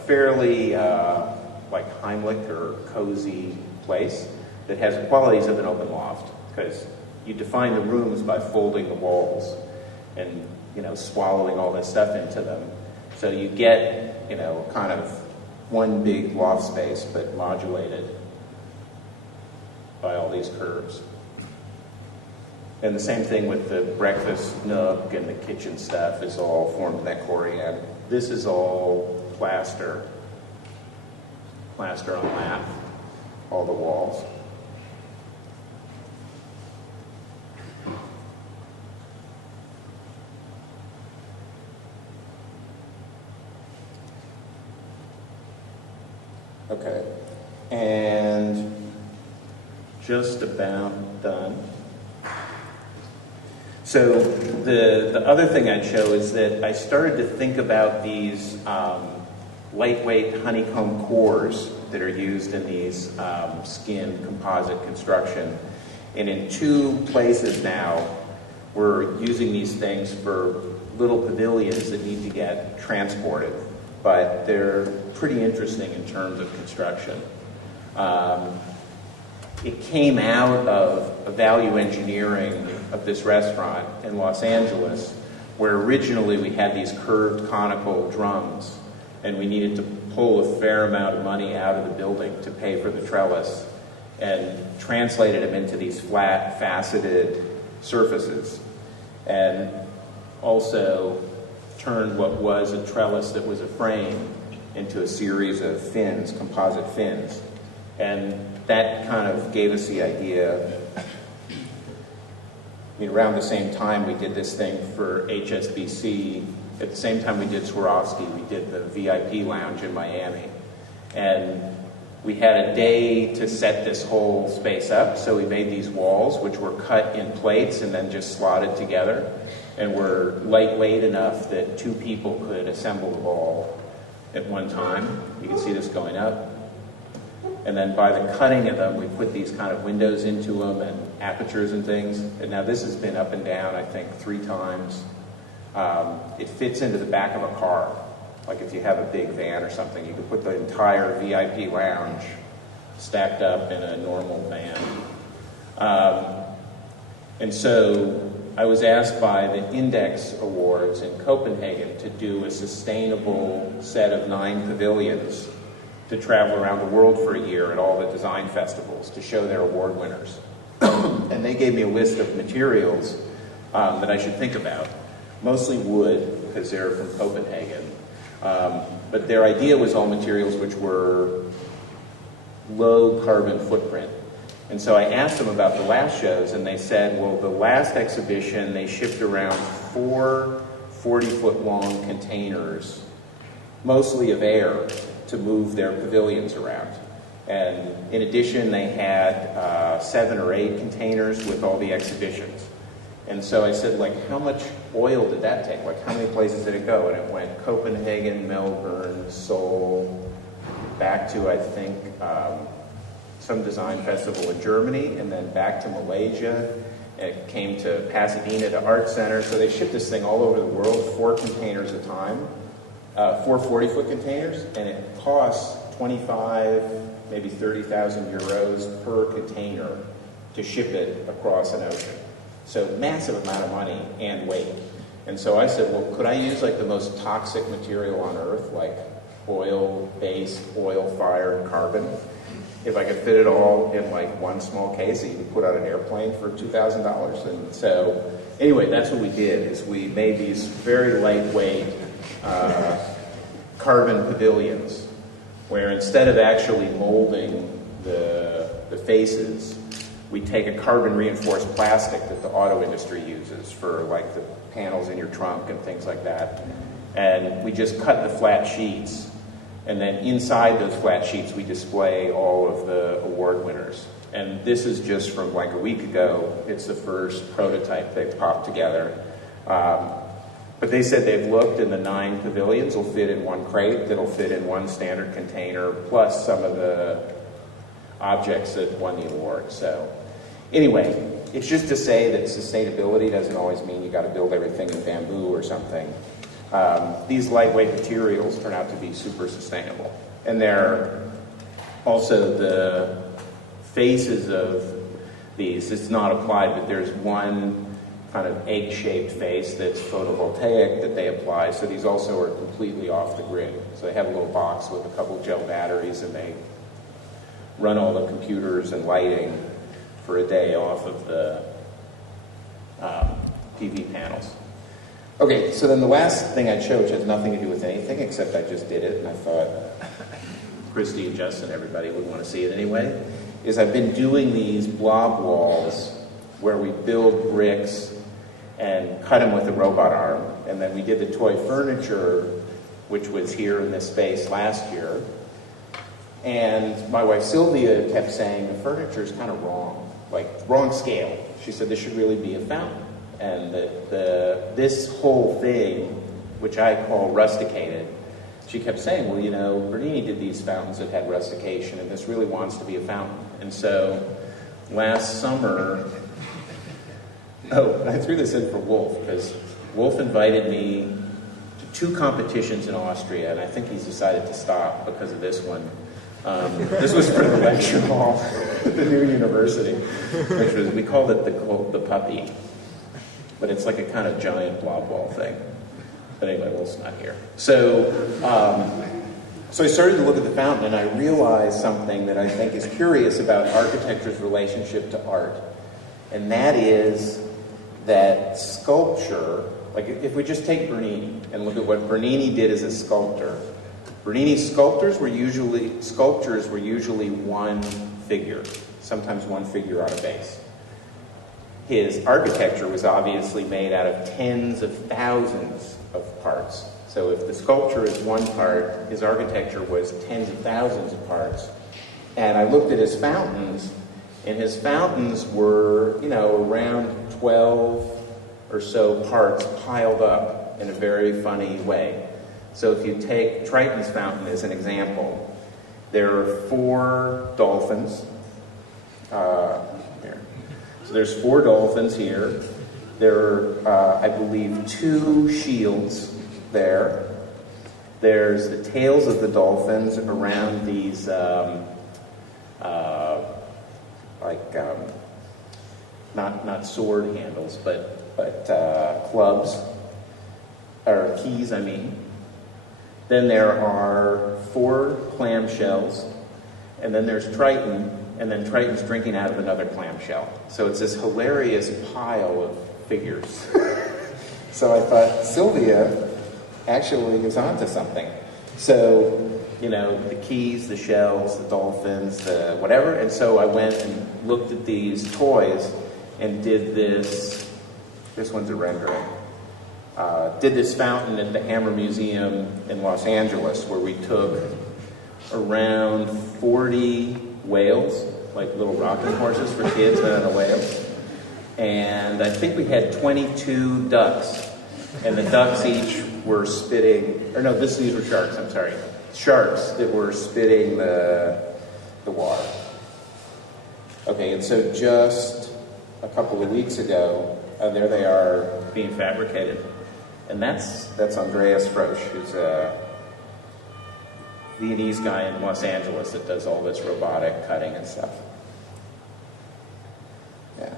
fairly like Heimlich or cozy place that has the qualities of an open loft, because you define the rooms by folding the walls and, you know, swallowing all this stuff into them. So you get, you know, kind of one big loft space, but modulated by all these curves. And the same thing with the breakfast nook and the kitchen stuff is all formed in that Corian. This is all plaster on lath, all the walls. Okay, and just about done. So the other thing I'd show is that I started to think about these lightweight honeycomb cores that are used in these skin composite construction. And in 2 places now, we're using these things for little pavilions that need to get transported. But they're pretty interesting in terms of construction. It came out of a value engineering of this restaurant in Los Angeles, where originally we had these curved conical drums, and we needed to pull a fair amount of money out of the building to pay for the trellis, and translated them into these flat, faceted surfaces, and also turned what was a trellis that was a frame into a series of fins, composite fins. And that kind of gave us the idea. I mean, around the same time we did this thing for HSBC. At the same time we did Swarovski, we did the VIP lounge in Miami. And we had a day to set this whole space up, so we made these walls, which were cut in plates and then just slotted together, and were lightweight enough that 2 people could assemble the wall at one time. You can see this going up. And then by the cutting of them, we put these kind of windows into them and apertures and things. And now this has been up and down, I think, 3 times. It fits into the back of a car. Like if you have a big van or something, you could put the entire VIP lounge stacked up in a normal van. And so I was asked by the Index Awards in Copenhagen to do a sustainable set of 9 pavilions to travel around the world for a year at all the design festivals to show their award winners. And they gave me a list of materials that I should think about. Mostly wood, because they're from Copenhagen. But their idea was all materials which were low carbon footprint. And so I asked them about the last shows, and they said, well, the last exhibition, they shipped around 4 40-foot long containers, mostly of air, to move their pavilions around. And in addition, they had 7 or 8 containers with all the exhibitions. And so I said, like, how much oil did that take? Like, how many places did it go? And it went Copenhagen, Melbourne, Seoul, back to, I think, some design festival in Germany, and then back to Malaysia. It came to Pasadena to Art Center. So they shipped this thing all over the world, 4 containers a time, 4 40-foot containers, and it costs 25, maybe 30,000 euros per container to ship it across an ocean. So massive amount of money and weight. And so I said, well, could I use like the most toxic material on Earth, like oil-based, oil-fired carbon? If I could fit it all in like one small case that you could put on an airplane for $2,000. And so anyway, that's what we did, is we made these very lightweight carbon pavilions, where instead of actually molding the faces, we take a carbon reinforced plastic that the auto industry uses for like the panels in your trunk and things like that. And we just cut the flat sheets, and then inside those flat sheets we display all of the award winners. And this is just from like a week ago. It's the first prototype they've popped together. But they said they've looked, and the 9 pavilions will fit in one crate that'll fit in one standard container, plus some of the objects that won the award. So anyway, it's just to say that sustainability doesn't always mean you got to build everything in bamboo or something. These lightweight materials turn out to be super sustainable. And they're also the faces of these, it's not applied, but there's one kind of egg-shaped face that's photovoltaic that they apply. So these also are completely off the grid. So they have a little box with a couple gel batteries, and they run all the computers and lighting for a day off of the PV panels. Okay, so then the last thing I'd show, which has nothing to do with anything, except I just did it, and I thought Christy and Justin, everybody would want to see it anyway, is I've been doing these blob walls where we build bricks and cut them with a robot arm. And then we did the toy furniture, which was here in this space last year. And my wife Sylvia kept saying, the furniture's kind of wrong, like wrong scale. She said this should really be a fountain. And this whole thing, which I call rusticated, she kept saying, well, you know, Bernini did these fountains that had rustication, and this really wants to be a fountain. And so last summer, I threw this in for Wolf, because Wolf invited me to 2 competitions in Austria, and I think he's decided to stop because of this one. This was for the lecture hall at the new university, which was, we called it the puppy, but it's like a kind of giant blob wall thing. But anyway, Wolf's not here. So I started to look at the fountain, and I realized something that I think is curious about architecture's relationship to art, and that is that sculpture, like if we just take Bernini and look at what Bernini did as a sculptor, Bernini's sculptures were usually one figure, sometimes one figure on a base. His architecture was obviously made out of tens of thousands of parts. So if the sculpture is one part, his architecture was tens of thousands of parts. And I looked at his fountains, and his fountains were, you know, around 12 or so parts piled up in a very funny way. So if you take Triton's fountain as an example, there are 4 dolphins. Here. So there's 4 dolphins here. There are, I believe, 2 shields there. There's the tails of the dolphins around these, not sword handles, but clubs, or keys, I mean. Then there are 4 clamshells, and then there's Triton, and then Triton's drinking out of another clamshell. So it's this hilarious pile of figures. So I thought, Sylvia actually is onto something. So, you know, the keys, the shells, the dolphins, the whatever. And so I went and looked at these toys and did this one's a rendering. Did this fountain at the Hammer Museum in Los Angeles, where we took around 40 whales, like little rocking horses for kids and a whale. And I think we had 22 ducks, and the ducks each were spitting, or no, these were sharks, I'm sorry. Sharks that were spitting the water. Okay, and so just a couple of weeks ago, there they are being fabricated. And that's Andreas Frosch, who's a Viennese guy in Los Angeles that does all this robotic cutting and stuff. Yeah,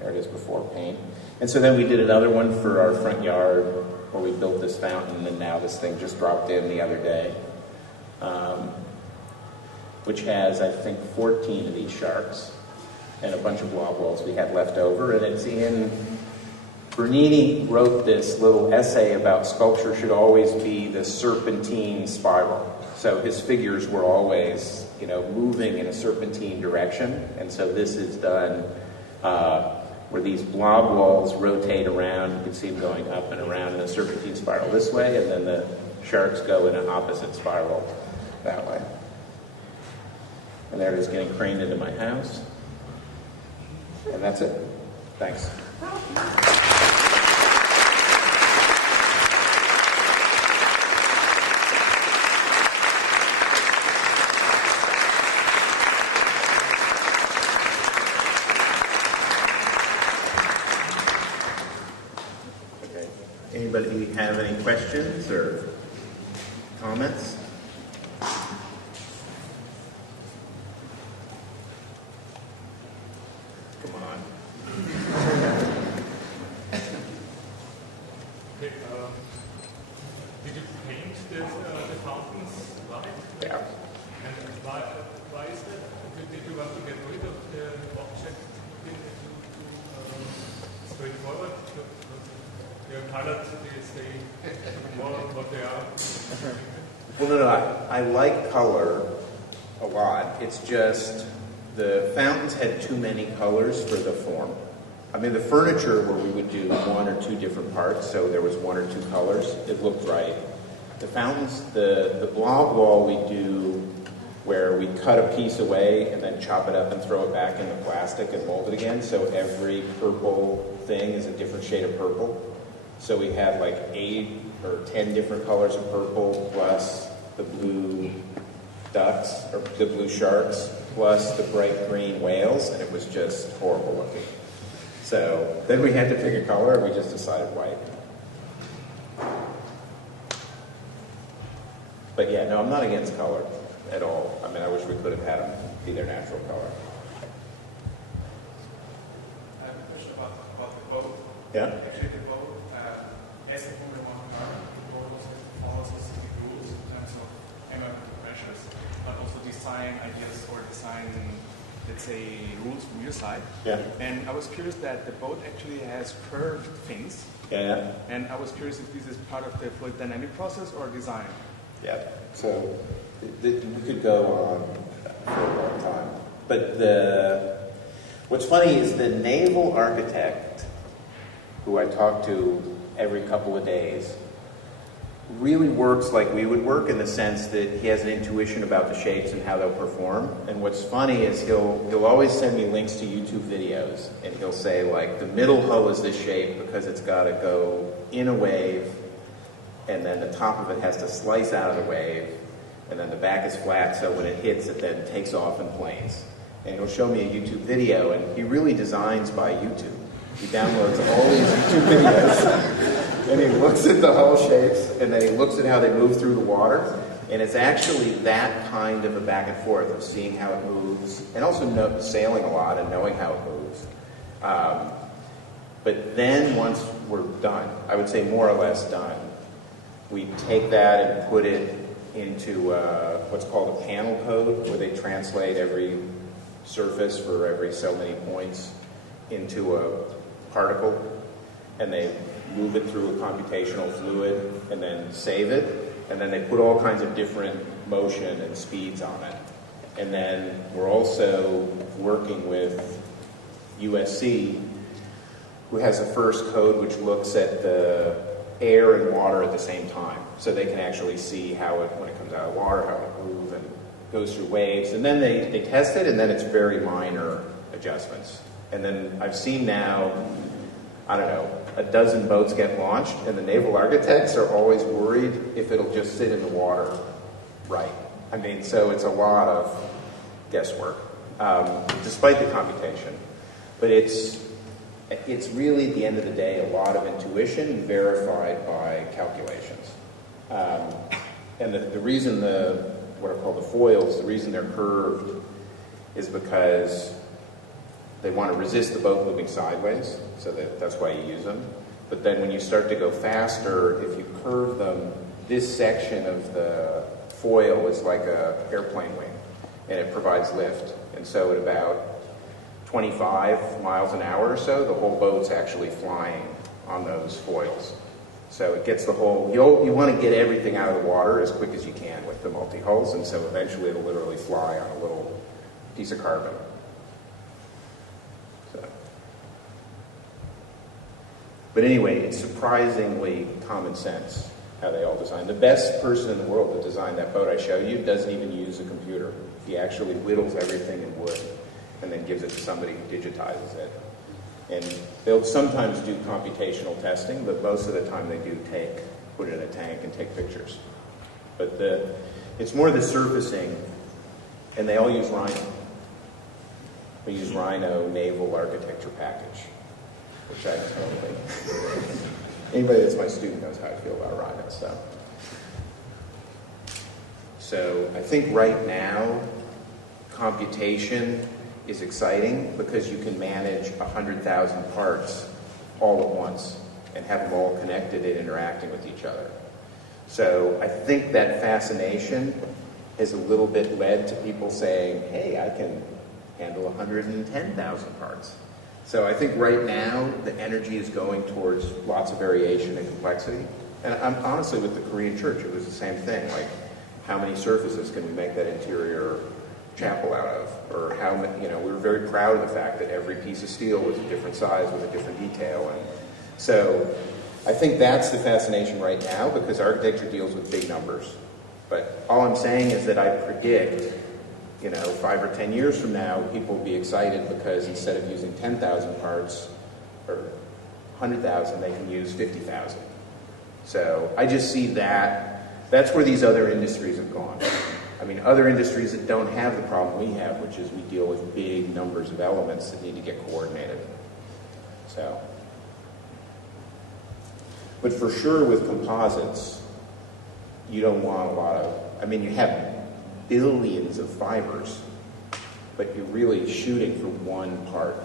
there it is before paint. And so then we did another one for our front yard where we built this fountain, and now this thing just dropped in the other day, which has, I think, 14 of these sharks and a bunch of blob walls we had left over, and it's in Bernini wrote this little essay about sculpture should always be the serpentine spiral. So his figures were always, moving in a serpentine direction. And so this is done where these blob walls rotate around. You can see them going up and around in a serpentine spiral this way, and then the sharks go in an opposite spiral that way. And there it is getting craned into my house. And that's it. Thanks. Anybody have any questions or comments? Come on. Okay, did you paint the fountains white? Yeah. And why is that? Did you want to get rid of the object straightforward? Your colored, they stay more what they are. Well, no, I like color a lot. It's just the fountains had too many colors for the form. I mean, the furniture where we would do one or two different parts, so there was one or two colors, it looked right. The fountains, the blob wall we do where we cut a piece away and then chop it up and throw it back in the plastic and mold it again, so every purple thing is a different shade of purple. So we had like 8 or 10 different colors of purple, plus the blue ducks, or the blue sharks, plus the bright green whales, and it was just horrible looking. So then we had to pick a color, and we just decided white. But yeah, no, I'm not against color at all. I mean, I wish we could have had them be their natural color. I have a question about the boat. Yeah? Actually, the boat, as a Formula 1 car, the boat also follows specific rules in terms of aerodynamic measures, but also design ideas or design, let's say, rules from your side. Yeah. And I was curious that the boat actually has curved fins. Yeah. And I was curious if this is part of the fluid dynamic process or design. Yeah. So we could go on for a long time. But what's funny is the naval architect, who I talk to every couple of days, really works like we would work in the sense that he has an intuition about the shapes and how they'll perform. And what's funny is he'll always send me links to YouTube videos, and he'll say, like, the middle hull is this shape because it's got to go in a wave, and then the top of it has to slice out of the wave, and then the back is flat, so when it hits, it then takes off and planes. And he'll show me a YouTube video, and he really designs by YouTube. He downloads all these YouTube videos, and he looks at the hull shapes, and then he looks at how they move through the water, and it's actually that kind of a back and forth of seeing how it moves, and also sailing a lot and knowing how it moves. But then once we're done, I would say more or less done, we take that and put it into what's called a panel code, where they translate every surface for every so many points into a particle, and they move it through a computational fluid and then save it, and then they put all kinds of different motion and speeds on it. And then we're also working with USC, who has a first code which looks at the air and water at the same time, so they can actually see how it, when it comes out of water, how it moves and goes through waves. And then they test it, and then it's very minor adjustments. And then I've seen now, I don't know, a dozen boats get launched, and the naval architects are always worried if it'll just sit in the water right. I mean, so it's a lot of guesswork, despite the computation. But it's really, at the end of the day, a lot of intuition verified by calculations. And the reason what are called the foils, the reason they're curved is because they want to resist the boat moving sideways, so that's why you use them. But then when you start to go faster, if you curve them, this section of the foil is like an airplane wing, and it provides lift. And so at about 25 miles an hour or so, the whole boat's actually flying on those foils. So it gets the whole, you want to get everything out of the water as quick as you can with the multi-hulls, and so eventually it'll literally fly on a little piece of carbon. So. But anyway, it's surprisingly common sense how they all design. The best person in the world that designed that boat I showed you doesn't even use a computer. He actually whittles everything in wood and then gives it to somebody who digitizes it. And they'll sometimes do computational testing, but most of the time they do put it in a tank and take pictures. But it's more the surfacing, and they all use Rhino. We use Rhino Naval Architecture Package, which I totally... Anybody that's my student knows how I feel about Rhino stuff. So I think right now, computation is exciting because you can manage 100,000 parts all at once and have them all connected and interacting with each other. So I think that fascination has a little bit led to people saying, hey, I can handle 110,000 parts. So I think right now the energy is going towards lots of variation and complexity. And I'm honestly, with the Korean church, it was the same thing. Like, how many surfaces can we make that interior chapel out of? Or how many, we were very proud of the fact that every piece of steel was a different size with a different detail. And so I think that's the fascination right now, because architecture deals with big numbers. But all I'm saying is that I predict, 5 or 10 years from now, people will be excited because instead of using 10,000 parts or 100,000, they can use 50,000. So I just see that's where these other industries have gone. I mean, other industries that don't have the problem we have, which is we deal with big numbers of elements that need to get coordinated. So, but for sure with composites, you don't want a lot of, you have billions of fibers, but you're really shooting for one part.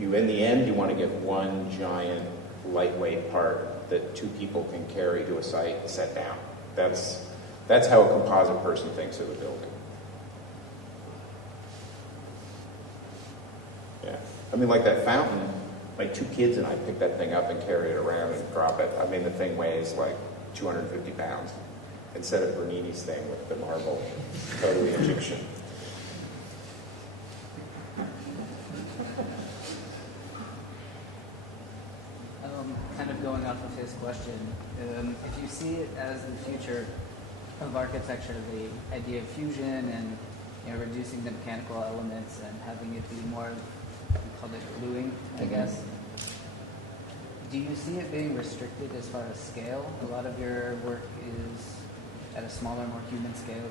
You in the end, you want to get one giant lightweight part that 2 people can carry to a site and set down. That's how a composite person thinks of a building. Yeah. Like that fountain, my 2 kids and I picked that thing up and carry it around and drop it. The thing weighs like 250 pounds instead of Bernini's thing with the marble, totally Egyptian. Kind of going off of his question, if you see it as the future of architecture, the idea of fusion and reducing the mechanical elements and having it be more, we call it gluing, I guess. Do you see it being restricted as far as scale? A lot of your work is at a smaller, more human scale.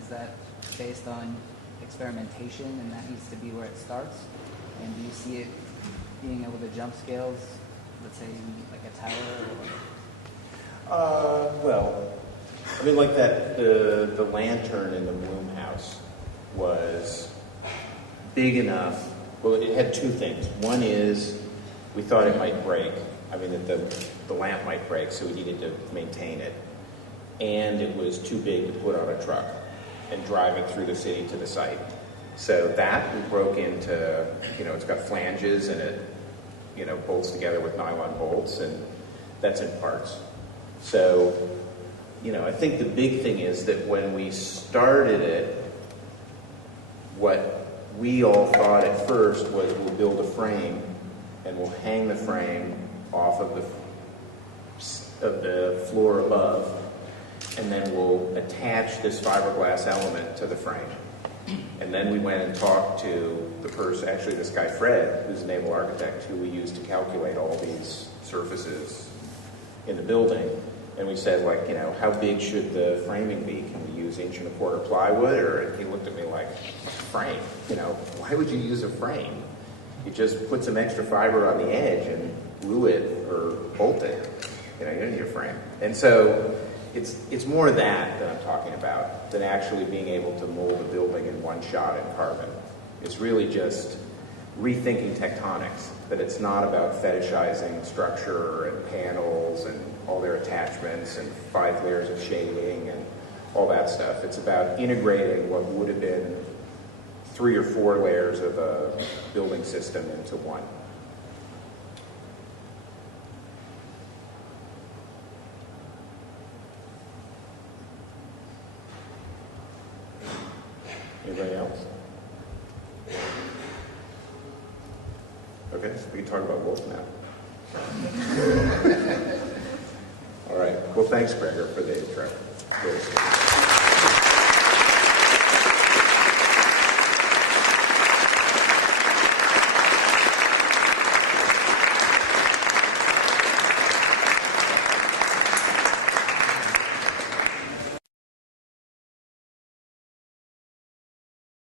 Is that based on experimentation, and that needs to be where it starts? And do you see it being able to jump scales, let's say like a tower? Like that, the lantern in the Bloom house was big enough. Well, it had 2 things. One is we thought it might break. That the lamp might break, so we needed to maintain it. And it was too big to put on a truck and drive it through the city to the site. So that we broke into, it's got flanges and it, bolts together with nylon bolts, and that's in parts. So, I think the big thing is that when we started it, what we all thought at first was we'll build a frame and we'll hang the frame off of the floor above, and then we'll attach this fiberglass element to the frame. And then we went and talked to the person, actually this guy Fred, who's a naval architect, who we used to calculate all these surfaces in the building. And we said, how big should the framing be? Can we use 1 1/4 inch plywood? Or he looked at me like, frame? Why would you use a frame? You just put some extra fiber on the edge and glue it or bolt it. You don't need a frame. And so it's more that I'm talking about than actually being able to mold a building in one shot in carbon. It's really just rethinking tectonics, that it's not about fetishizing structure and panels and all their attachments and 5 layers of shading and all that stuff. It's about integrating what would have been 3 or 4 layers of a building system into one. Anybody else? Okay, we can talk about wolf now. All right. Well, thanks, Gregor, for the intro. Cheers.